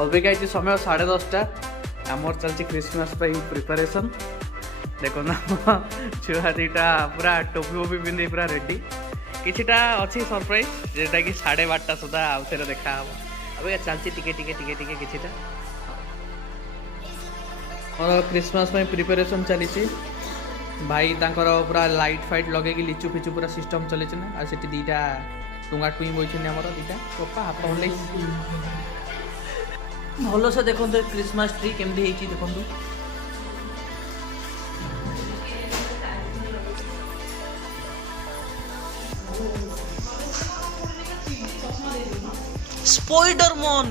अबिका ये समय 10:30 आमर चलती क्रिसमस प्रिपरेशन देखो ना छुआ दीटा पूरा टोपी वोपी पिंधे पूरा रेडी किछिटा अच्छी सरप्राइज जेटा कि 12:30 सुधा आउ थे देखा हम अबिका चलती टिके टिके टिके टिके किछिटा और क्रिसमस प्रिपरेशन चली भाई तांकर पूरा लाइट फाइट लगे लिचु फिचु पूरा सिस्टम चली ना आ सेठी दीटा टुंगा टुई बोइछन हमर दीटा पप्पा हाथ हंडे भल से देखो क्रिसमस ट्री केमती हेची देखो स्पाइडरमैन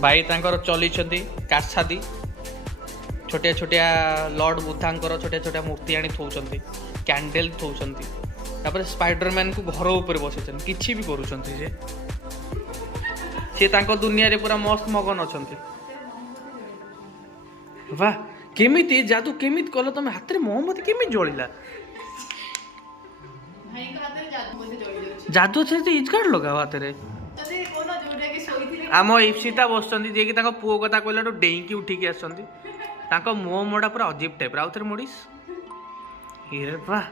भाई तांकर चली काछादी छोटिया छोटिया लॉर्ड बुद्धांकर छोटिया छोटिया मूर्ति आनी थौचंती कैंडल थौचंती तापर स्पाइडरमैन को घर ऊपर बसैछन किछि भी करूछंती से तांको दुनिया रे पूरा मस्त मगन अछंती वाह केमिति जादू केमिति कलो तमे हाथ रे मोमबत्ती केमिति जळिला भाई का हाथ रे जादू बोलते जळि जाउछि जादू छे तो इजगार्ड लगाओ हाथ रे तते कोनो जोडा के सोइथिले आम इप्सिता बसचंती जे कि तांको पुओ कथा कहलाटो डेईकी उठिकी आसचंती तांको मुंह मोडा पूरा अजीब टाइप राउ थरे मोडिस हिरे वाह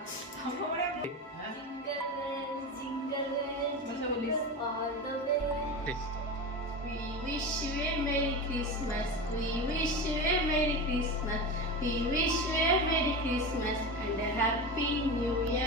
We wish you a Merry Christmas. We wish you a Merry Christmas. We wish you a Merry Christmas and a Happy New Year.